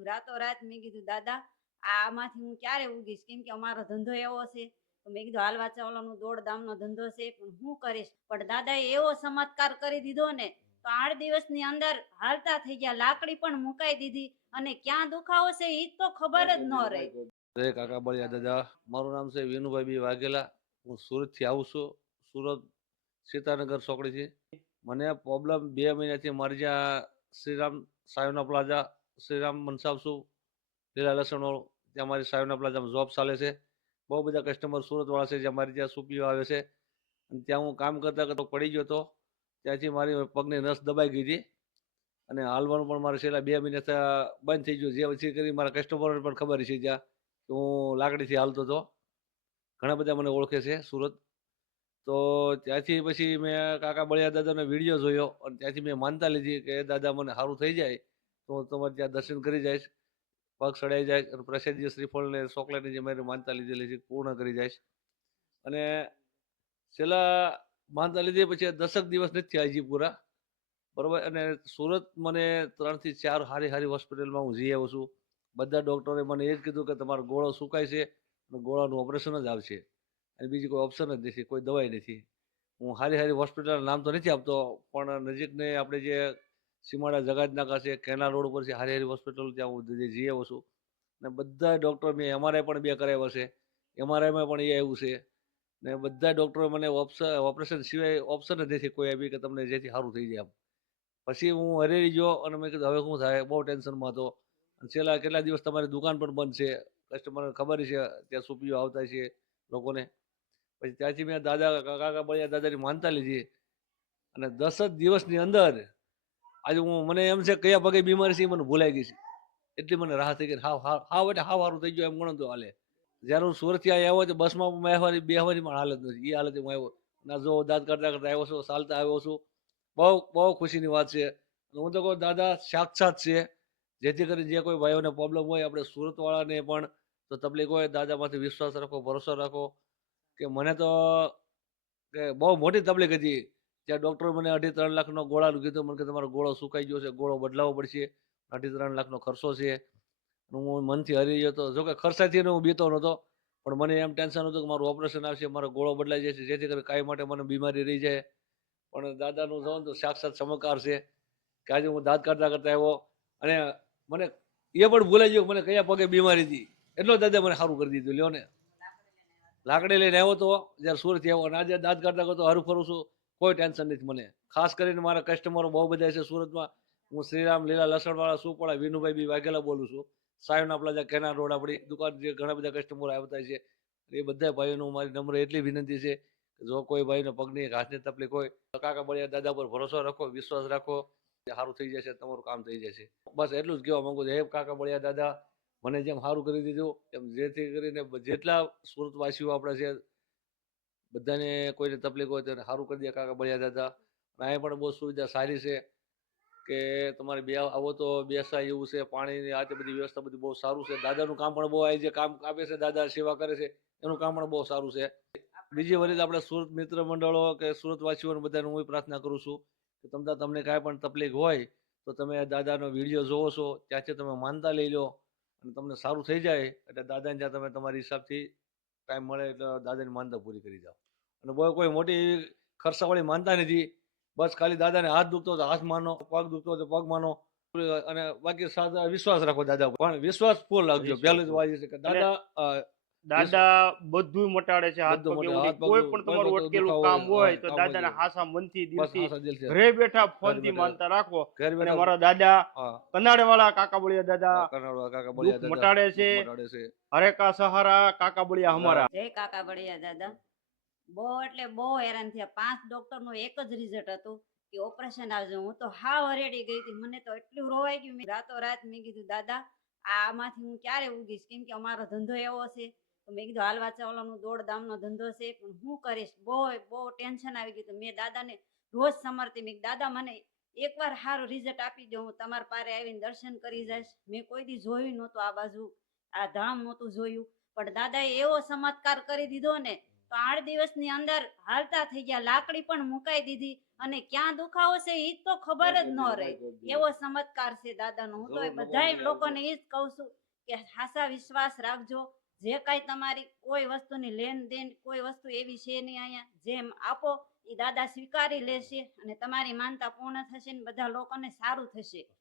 કીધું રાતોરાત મેં કીધું દાદા આમાંથી હું ક્યારે ઉગીશ, કેમ કે અમારો ધંધો એવો છે. તો મેં કીધું હાલવા ચાવલાનો દોડધામનો ધંધો છે, પણ હું કરીશ. પણ દાદાએ એવો ચમત્કાર કરી દીધો ને, તો 8 દિવસની અંદર હાલતા થઈ ગયા, લાકડી પણ મુકાઈ દીધી અને ક્યાં દુખાવો છે એ તો ખબર જ ન રહી. જય કાકા બળિયા દાદા, મારું નામ છે વિનુભાઈ બી વાઘેલા. હું સુરતથી આવું છું. સુરત સીતાનગર ચોકડીથી. મને પ્રોબ્લેમ 2 મહિનાથી મારી જ્યાં શ્રીરામ સાયોના પ્લાઝા, શ્રીરામ મનસાવસુ લીલા લસણવાળું, ત્યાં મારી સાયોના પ્લાઝામાં જોબ ચાલે છે. બહુ બધા કસ્ટમર સુરતવાળા છે જ્યાં મારી જ્યાં સુપીઓ આવે છે. અને ત્યાં હું કામ કરતા કરતો પડી ગયો હતો. ત્યાંથી મારી પગની નસ દબાઈ ગઈ હતી અને હાલવાનું પણ મારે છેલ્લા 2 મહિના બંધ થઈ ગયું. જે પછી કરી મારા કસ્ટમરોને પણ ખબર છે જ્યાં કે હું લાકડીથી હાલતો હતો. ઘણા બધા મને ઓળખે છે સુરત. તો ત્યાંથી પછી મેં કાકા બળિયા દાદાનો વિડીયો જોયો અને ત્યાંથી મેં માનતા લીધી કે દાદા મને સારું થઈ જાય તો હું તમારે ત્યાં દર્શન કરી જઈશ, પગ સડાઈ જાય અને પ્રસાદી શ્રીફળ ને ચોકલેટની જે મેં માનતા લીધેલી છે પૂર્ણ કરી જઈશ. અને છેલ્લા માનતા લીધી પછી 10 દિવસ નથી થયા હજી પૂરા, બરોબર. અને સુરત મને 3 થી 4 સારી હોસ્પિટલમાં હું જઈ આવ્યો છું. બધા ડૉક્ટરે મને એ જ કીધું કે તમારો ગોળો સુકાય છે અને ગોળાનું ઓપરેશન જ આવશે અને બીજી કોઈ ઓપ્શન જ નથી, કોઈ દવાઈ નથી. હું સારી હોસ્પિટલનું નામ તો નથી આપતો, પણ નજીકને આપણે જે સીમાડા જગાજનાકા છે, કેનાલ રોડ ઉપર છે સારી હોસ્પિટલ, ત્યાં હું જઈ આવ્યો છું. અને બધા ડૉક્ટર મેં MRI પણ 2 કરાવ્યા છે. MRIમાં પણ એ આવ્યું છે. ને બધા ડૉક્ટરો મને ઓપરેશન સિવાય ઓપ્શન જ નથી કોઈ આપી કે તમને જેથી સારું થઈ જાય. પછી હું હરેરી ગયો અને મેં કીધું હવે શું થાય, બહુ ટેન્શનમાં હતો. છેલ્લા કેટલા દિવસ તમારી દુકાન પણ બંધ છે, કસ્ટમરને ખબર છે ત્યાં સુપીઓ આવતા છે લોકોને. પછી ત્યાંથી મેં કાકા બળિયા દાદાની માનતા લીધી અને 10 જ દિવસની અંદર આજે હું મને એમ છે કયા પગે બીમારી છે એ મને ભૂલાઈ ગઈ છે. એટલી મને રાહત થઈ ગઈ. હાવ એટલે હાવ સારું થઈ ગયું એમ ગણો તો હાલે. જ્યારે હું સુરતથી અહીંયા આવ્યો તો બસમાં બેહવાની પણ હાલત નથી, એ હાલતે હું આવ્યો. ના જો દાંત કાઢતા કાઢતા આવ્યો છું, ચાલતા આવ્યો છું. બહુ ખુશીની વાત છે. હું તો કહું દાદા સાક્ષાત છે. જેથી કરી જે કોઈ ભાઈઓને પ્રોબ્લેમ હોય, આપણે સુરતવાળાને પણ તો તકલીફ હોય, દાદામાંથી વિશ્વાસ રાખો, ભરોસો રાખો. કે મને તો કે બહુ મોટી તકલીફ હતી. ત્યાં ડૉક્ટરે મને 2.5-3 લાખનો ગોળાનું કીધું. મને કે તમારો ગોળો સુકાઈ ગયો છે, ગોળો બદલાવવો પડશે, 2.5-3 લાખનો ખર્ચો છે. હું મનથી હરી ગયો હતો. જોકે ખર્ચાથી હું બીતો નહોતો, પણ મને એમ ટેન્શન હતું કે મારું ઓપરેશન આવશે, મારો ગોળો બદલાઈ જશે, જેથી કરી કાંઈ માટે મને બીમારી રહી જાય. પણ દાદાનું જોઉં તો સાક્ષાત ચમત્કાર છે કે આજે હું દાંત કાઢતા કાઢતા આવ્યો અને મને એ પણ ભૂલાઈ ગયું મને કયા પગે બીમારી હતી. એટલો દાદા મને સારું કરી દીધું. લ્યો ને, લાકડી લઈને આવ્યો તો જ્યારે સુરતથી આવ્યો અને આજે દાંત કાઢતા કરતો હરું ફરું છું, કોઈ ટેન્શન નથી મને. ખાસ કરીને મારા કસ્ટમરો બહુ બધા છે સુરતમાં. હું શ્રીરામ લીલા લસણવાળા સુપવાળા વિનુભાઈ બી વાઘેલા બોલું છું. સાયોના પ્લાઝા કેનાલ રોડ આપણી દુકાન, જે ઘણા બધા કસ્ટમરો આવતા છે. એ બધા ભાઈઓનું મારી નમ્ર એટલી વિનંતી છે કે જો કોઈ ભાઈને પગની હાથની તકલીફ હોય તો કાકા બળિયા દાદા પર ભરોસો રાખો, વિશ્વાસ રાખો, સારું થઈ જશે, તમારું કામ થઈ જશે. બસ એટલું જ કહેવા માંગુ છું. હે કાકા બળિયા દાદા, મને જેમ સારું કરી દીધું એમ જેથી કરીને જેટલા સુરતવાસીઓ આપણે છે બધાને કોઈને તકલીફ હોય તો સારું કરી દે કાકા બળિયા દાદા. અહીંયા પણ બહુ સુવિધા સારી છે કે તમારે બે આવો તો બેસાય એવું છે, પાણીની આ બધી વ્યવસ્થા બધી બહુ સારું છે. દાદાનું કામ પણ બહુ, આ જે કામ આપે છે દાદા સેવા કરે છે એનું કામ પણ બહુ સારું છે. બીજી વરી આપણે સુરત મિત્ર મંડળો કે સુરતવાસીઓને બધાને હું પ્રાર્થના કરું છું કે તમને કાંઈ પણ તકલીફ હોય તો તમે દાદાનો વિડીયો જોવો છો ત્યાંથી તમે માનતા લઈ લો અને તમને સારું થઈ જાય એટલે દાદાને ત્યાં તમે તમારી હિસાબથી ટાઈમ મળે એટલે દાદાની માનતા પૂરી કરી જાઓ. અને બહુ કોઈ મોટી ખર્ચાવાળી માનતા નથી. બસ ખાલી દાદાને હાથ દુખતો તો હાથ માનો, પગ દુખતો તો પગ માનો અને બાકી સાદા વિશ્વાસ રાખો દાદા પર. પણ વિશ્વાસ ફૂલ રાખજો. પહેલું જ વાત છે કે દાદા દાદા બધું મટાડે છે, હાથ બધું પગ મોટે એવું હાથ નહીં. પગ કોઈ પણ કોઈ તમારું પણ અટકેલું દુખાવો કામ હોય તો કામ હોય દાદાના જાય. હાસા મનથી બસ દિલથી હાથા દિલથી ઘરે બેઠા ઘર ફોનથી બેઠા માનતા રાખો. ઘર અને બેઠા મારા દાદા હા કનાડવાળા કાકા બળિયા દાદા કરનાળા કાકા દુઃખ બળિયા દાદા મટાડે છે. દુઃખ મટાડે છે. હરેકા સહારા કાકા બળિયા હમારા. જય કાકા બળિયા દાદા. બહુ એટલે બહુ હેરાન થયા. 5 ડોક્ટરનું એક જ રિઝલ્ટ હતું કે ઓપરેશન આવજો. હું તો હાવ હરેડી ગઈ હતી. મને તો એટલું રોવાઈ ગયું. રાતોરાત મેં કીધું દાદા આમાંથી હું ક્યારે ઉગીશ, કેમ કે અમારો ધંધો એવો છે. તો મેં કીધું હાલવા ચાવલાનો દોડધામનો ધંધો છે, પણ હું કરીશ. બહુ ટેન્શન આવી ગયું. મેં દાદાને રોજ સમરતી. મેં દાદા મને એકવાર સારું રિઝલ્ટ આપી દો, હું તમારા પાસે આવીને દર્શન કરી જઈશ. મેં કોઈ દી જોયું નહોતું આ બાજુ, આ ધામ નહોતું જોયું, પણ દાદાએ એવો ચમત્કાર કરી દીધો ને તો 8 દિવસની અંદર હાલતા થઈ ગયા, લાકડી પણ મુકાઈ દીધી અને ક્યાં દુખાવો છે ઈ તો ખબર જ ન રહી. એવો ચમત્કાર છે દાદાનો. હું તો એ બધાય લોકોને ઈ જ કહું છું કે હાસા વિશ્વાસ રાખજો. જે કાંઈ તમારી કોઈ વસ્તુની લેન દેન કોઈ વસ્તુ એવી છે નહીં અહીંયા. જેમ આપો એ દાદા સ્વીકારી લેશે અને તમારી માનતા પૂર્ણ થશે ને બધા લોકોને સારું થશે.